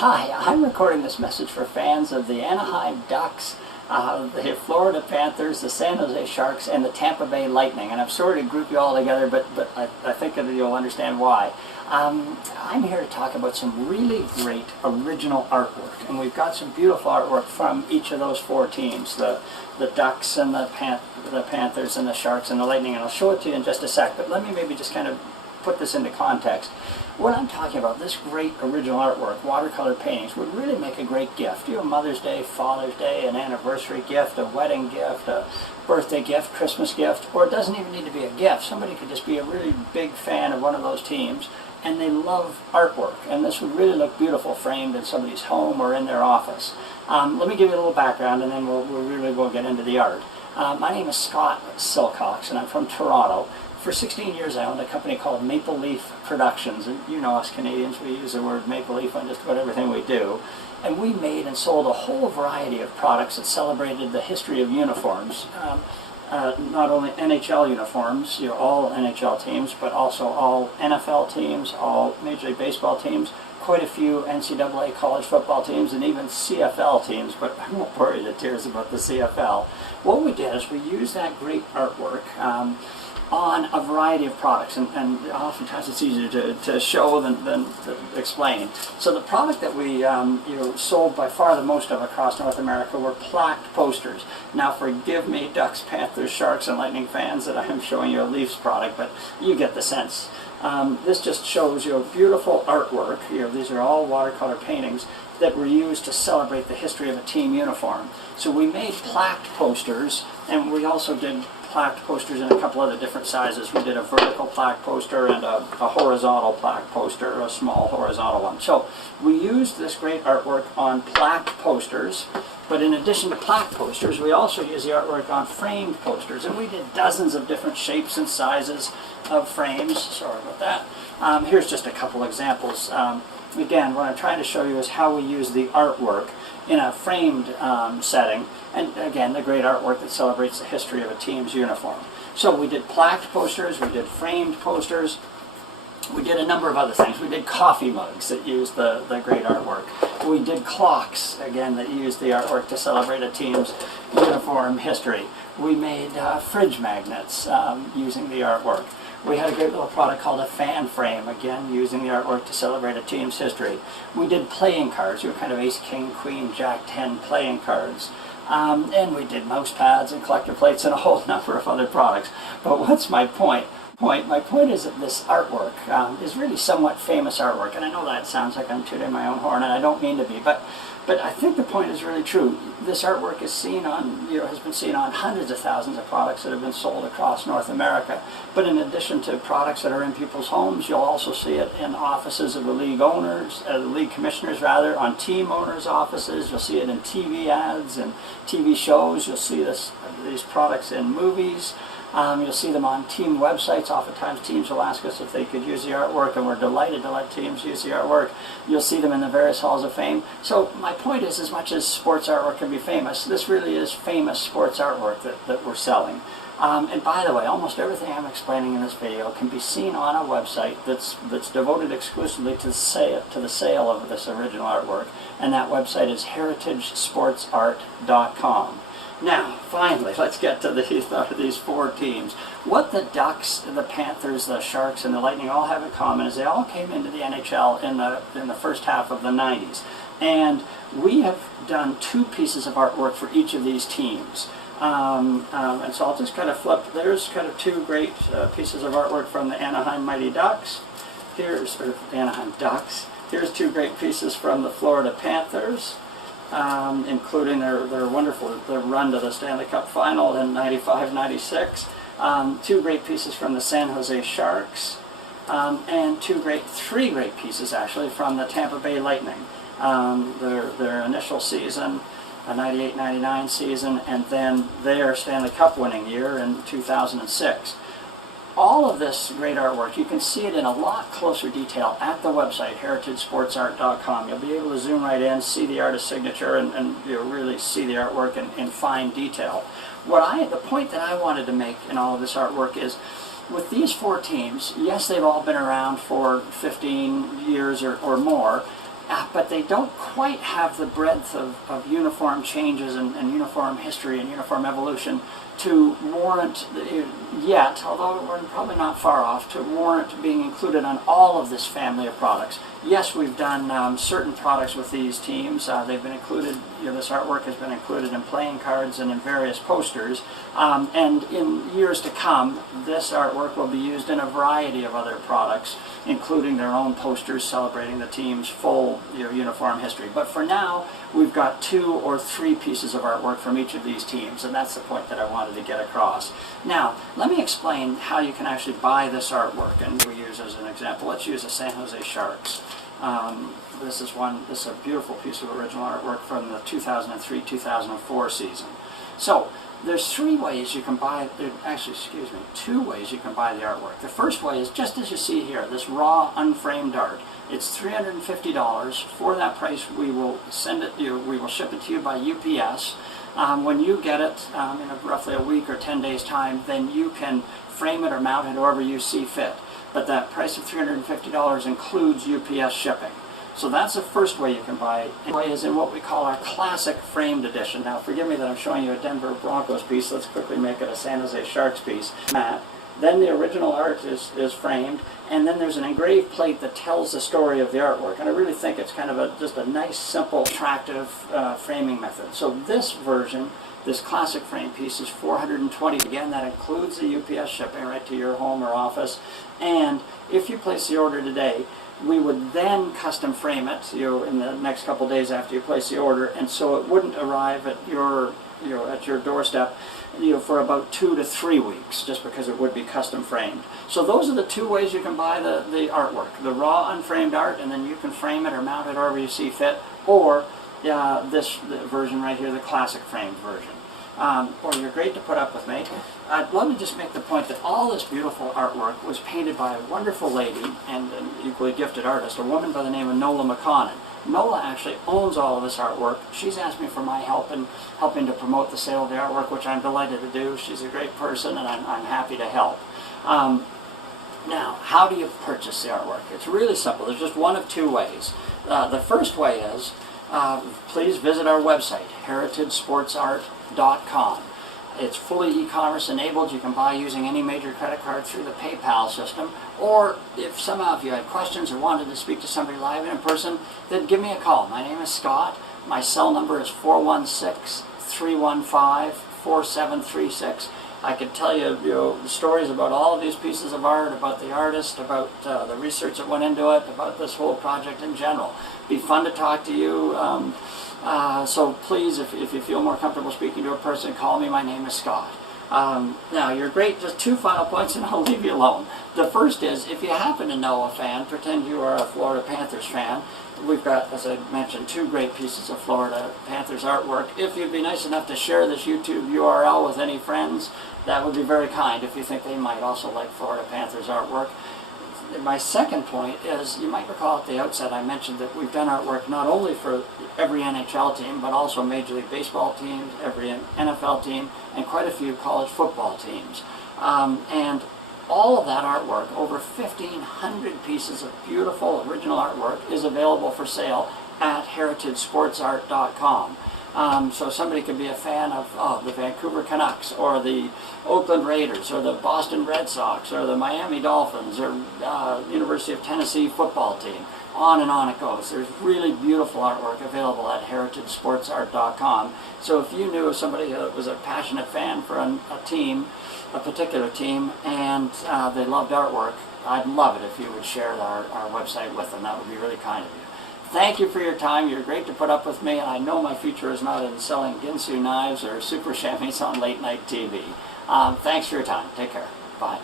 Hi, I'm recording this message for fans of the Anaheim Ducks, the Florida Panthers, the San Jose Sharks, and the Tampa Bay Lightning. And I'm sorry to group you all together, but I think that you'll understand why. I'm here to talk about some really great original artwork. And we've got some beautiful artwork from each of those four teams, the Ducks and the Panthers and the Sharks and the Lightning. And I'll show it to you in just a sec, but let me maybe just kind of put this into context. What I'm talking about, this great original artwork, watercolor paintings, would really make a great gift. You know, Mother's Day, Father's Day, an anniversary gift, a wedding gift, a birthday gift, Christmas gift, or it doesn't even need to be a gift. Somebody could just be a really big fan of one of those teams, and they love artwork, and this would really look beautiful framed in somebody's home or in their office. Let me give you a little background, and then we'll get into the art. My name is Scott Silcox, and I'm from Toronto. For 16 years I owned a company called Maple Leaf Productions, and you know us Canadians, we use the word maple leaf on just about everything we do. And we made and sold a whole variety of products that celebrated the history of uniforms. Not only NHL uniforms, you know, all NHL teams, but also all NFL teams, all Major League Baseball teams, quite a few NCAA college football teams, and even CFL teams, but I won't worry to tears about the CFL. What we did is we used that great artwork on a variety of products, and oftentimes it's easier to show than to explain. So the product that we sold by far the most of across North America were plaqued posters. Now forgive me, Ducks, Panthers, Sharks, and Lightning fans, that I am showing you a Leafs product, but you get the sense. This just shows you a beautiful artwork. These are all watercolor paintings that were used to celebrate the history of a team uniform. So we made plaqued posters, and we also did plaqued posters in a couple other different sizes. We did a vertical plaque poster and a horizontal plaque poster, a small horizontal one. So we used this great artwork on plaqued posters, but in addition to plaque posters, we also used the artwork on framed posters, and we did dozens of different shapes and sizes of frames. Sorry about that. Here's just a couple examples. Again, what I'm trying to show you is how we use the artwork in a framed setting, and again, the great artwork that celebrates the history of a team's uniform. So we did plaqued posters, we did framed posters, we did a number of other things. We did coffee mugs that used the great artwork. We did clocks, again, that used the artwork to celebrate a team's uniform history. We made fridge magnets using the artwork. We had a great little product called a fan frame, again using the artwork to celebrate a team's history. We did playing cards. We were kind of ace, king, queen, jack, 10 playing cards. And we did mouse pads and collector plates and a whole number of other products. But what's my point? My point is that this artwork is really somewhat famous artwork, and I know that sounds like I'm tooting my own horn, and I don't mean to be, but I think the point is really true. This artwork is seen on, has been seen on hundreds of thousands of products that have been sold across North America. But in addition to products that are in people's homes, you'll also see it in offices of the league owners, the league commissioners rather, on team owners' offices. You'll see it in TV ads and TV shows. You'll see these products in movies. You'll see them on team websites. Oftentimes teams will ask us if they could use the artwork, and we're delighted to let teams use the artwork. You'll see them in the various halls of fame. So my point is, as much as sports artwork can be famous, this really is famous sports artwork that we're selling. And by the way, almost everything I'm explaining in this video can be seen on a website that's devoted exclusively to the sale of this original artwork, and that website is heritagesportsart.com. Now, finally, let's get to these four teams. What the Ducks, the Panthers, the Sharks, and the Lightning all have in common is they all came into the NHL in the first half of the 90s. And we have done two pieces of artwork for each of these teams. And so I'll just kind of flip. There's kind of two great pieces of artwork from the Anaheim Ducks. Anaheim Ducks. Here's two great pieces from the Florida Panthers. Including their wonderful run to the Stanley Cup Final in 95-96. Two great pieces from the San Jose Sharks, and three great pieces actually from the Tampa Bay Lightning. Their initial season, a 98-99 season, and then their Stanley Cup winning year in 2006. All of this great artwork, you can see it in a lot closer detail at the website, heritagesportsart.com. You'll be able to zoom right in, see the artist's signature, and you'll really see the artwork in fine detail. The point that I wanted to make in all of this artwork is, with these four teams, yes, they've all been around for 15 years or more, but they don't quite have the breadth of uniform changes and uniform history and uniform evolution to warrant yet, although we're probably not far off, to warrant being included on all of this family of products. Yes, we've done certain products with these teams. They've been included, this artwork has been included in playing cards and in various posters. And in years to come, this artwork will be used in a variety of other products, including their own posters celebrating the team's full uniform history. But for now, we've got 2 or 3 pieces of artwork from each of these teams, and that's the point that I wanted to get across. Now, let me explain how you can actually buy this artwork, and we use as an example. Let's use the San Jose Sharks. This is a beautiful piece of original artwork from the 2003-2004 season. So, there's 3 ways you can buy, actually, 2 ways you can buy the artwork. The first way is just as you see here, this raw, unframed art. It's $350. For that price, we will send it you. We will ship it to you by UPS. When you get it in roughly a week or 10 days' time, then you can frame it or mount it however you see fit. But that price of $350 includes UPS shipping. So that's the first way you can buy it. The way is in what we call our classic framed edition. Now, forgive me that I'm showing you a Denver Broncos piece. Let's quickly make it a San Jose Sharks piece. Matte. Then the original art is framed, and then there's an engraved plate that tells the story of the artwork. And I really think it's kind of just a nice, simple, attractive framing method. So this version, this classic frame piece, is $420. Again, that includes the UPS shipping right to your home or office. And if you place the order today, we would then custom frame it in the next couple days after you place the order, and so it wouldn't arrive at your doorstep for about 2 to 3 weeks, just because it would be custom framed. So those are the 2 ways you can buy the artwork: the raw unframed art, and then you can frame it or mount it however you see fit, or this version right here, the classic framed version. Or you're great to put up with me. Let me just make the point that all this beautiful artwork was painted by a wonderful lady and an equally gifted artist, a woman by the name of Nola McConnon. Nola actually owns all of this artwork. She's asked me for my help in helping to promote the sale of the artwork, which I'm delighted to do. She's a great person, and I'm happy to help. Now, how do you purchase the artwork? It's really simple. There's just one of 2 ways. The first way is, please visit our website, heritagesportsart.com. It's fully e-commerce enabled. You can buy using any major credit card through the PayPal system. Or if somehow if you had questions or wanted to speak to somebody live and in person, then give me a call. My name is Scott. My cell number is 416-315-4736. I could tell you, stories about all of these pieces of art, about the artist, about the research that went into it, about this whole project in general. It'd be fun to talk to you. So please, if you feel more comfortable speaking to a person, call me. My name is Scott. Now, you're great. Just 2 final points, and I'll leave you alone. The first is, if you happen to know a fan, pretend you are a Florida Panthers fan. We've got, as I mentioned, 2 great pieces of Florida Panthers artwork. If you'd be nice enough to share this YouTube URL with any friends, that would be very kind if you think they might also like Florida Panthers artwork. My second point is, you might recall at the outset I mentioned that we've done artwork not only for every NHL team, but also Major League Baseball teams, every NFL team, and quite a few college football teams. And all of that artwork, over 1,500 pieces of beautiful original artwork, is available for sale at heritagesportsart.com. So somebody could be a fan of the Vancouver Canucks, or the Oakland Raiders, or the Boston Red Sox, or the Miami Dolphins, or University of Tennessee football team. On and on it goes. There's really beautiful artwork available at heritagesportsart.com. So if you knew somebody who was a passionate fan for a team, a particular team, and they loved artwork, I'd love it if you would share our website with them. That would be really kind of you. Thank you for your time. You're great to put up with me, and I know my future is not in selling Ginsu knives or super chamois on late night TV. Thanks for your time. Take care. Bye.